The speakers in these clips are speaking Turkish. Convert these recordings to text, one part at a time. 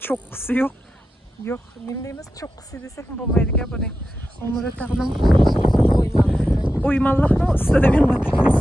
Çokusu yok. Yok, bildiğimiz çokusu desek mi bulmaydı ki bu ne? Onları takdım. Uymallah mı? Size de benim adres.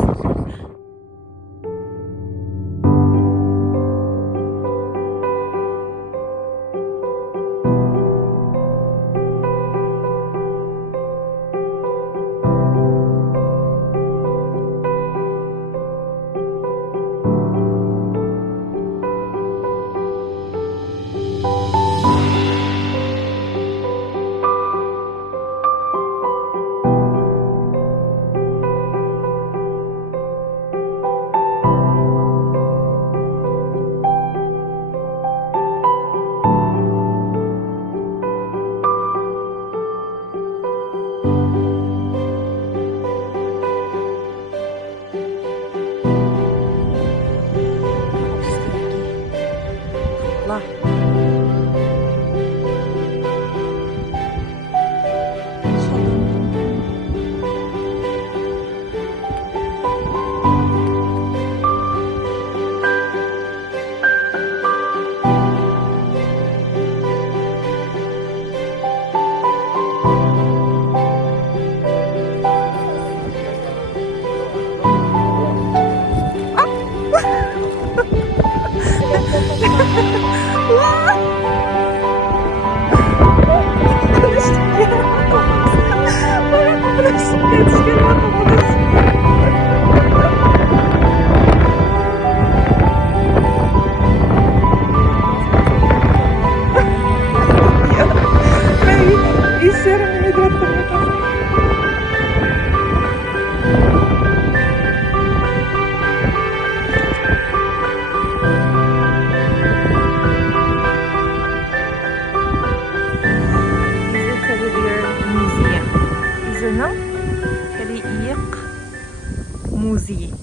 Muziği.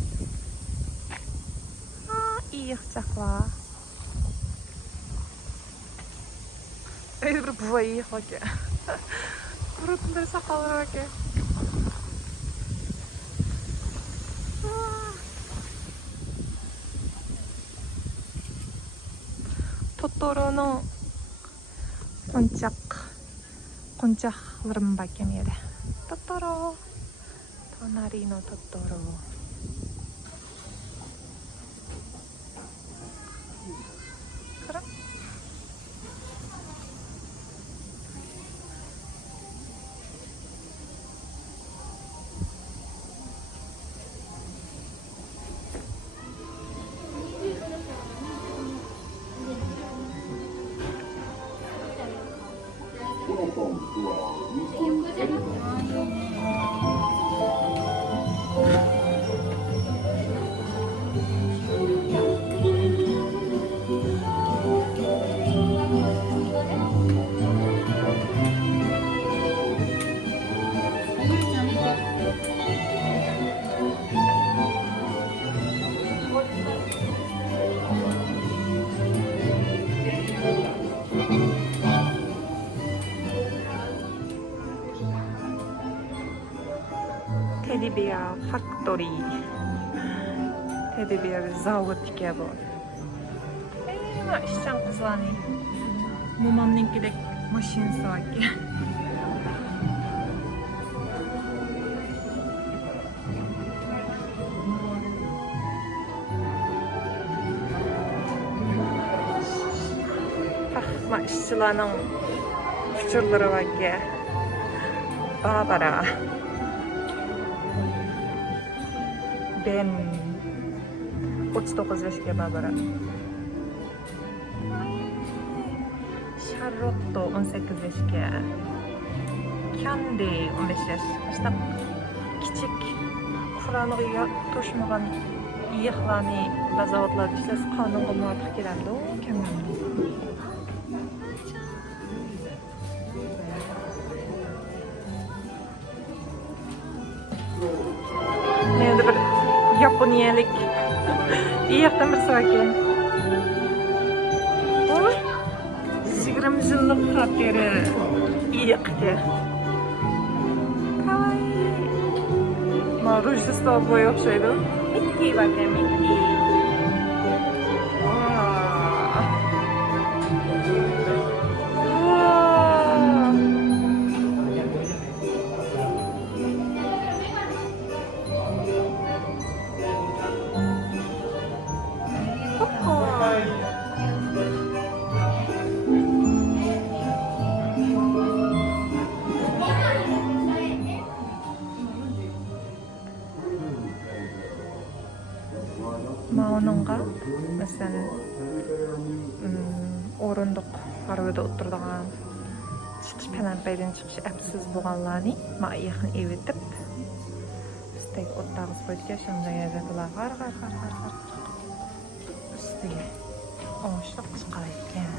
İyi yapacaklar. Öyle bir buva iyi yapmak ya. Kurutun sakalları bak ya. 토토로의 곤짝름밖에 미래. 토토로. 토나리의 토토로. 그래? 테디베어 팩토리. 테디베어를 사오고 티케보. 시장 구수하니. 몸만 인기대 멋있어하게. işçilerin fikirleri var ki Barbara ben 39 yaşında Barbara Charlotte 18 yaşında Candy 15 yaş işte küçük Kur'an'ı toşmagan iyihlani ve zavodlar işlesi kanunga muvafiq kelamdi u kamamdi. Mende bir Yaponiyalik iyaqdan birisi var ekan. Oy, 20 yillik xarakter iyaqda. Ma Rojdestvo boyu o'xshaydi. Mickey var ekan, Mickey. Maonunga mesela orunduk arabada oturduğum çıkış penalpaydan çıkış epsiz boğanlarını ma yakın evetip üstteki ottağız boyunca şunda yazdılar gar üstüge oğuşluk çıkarken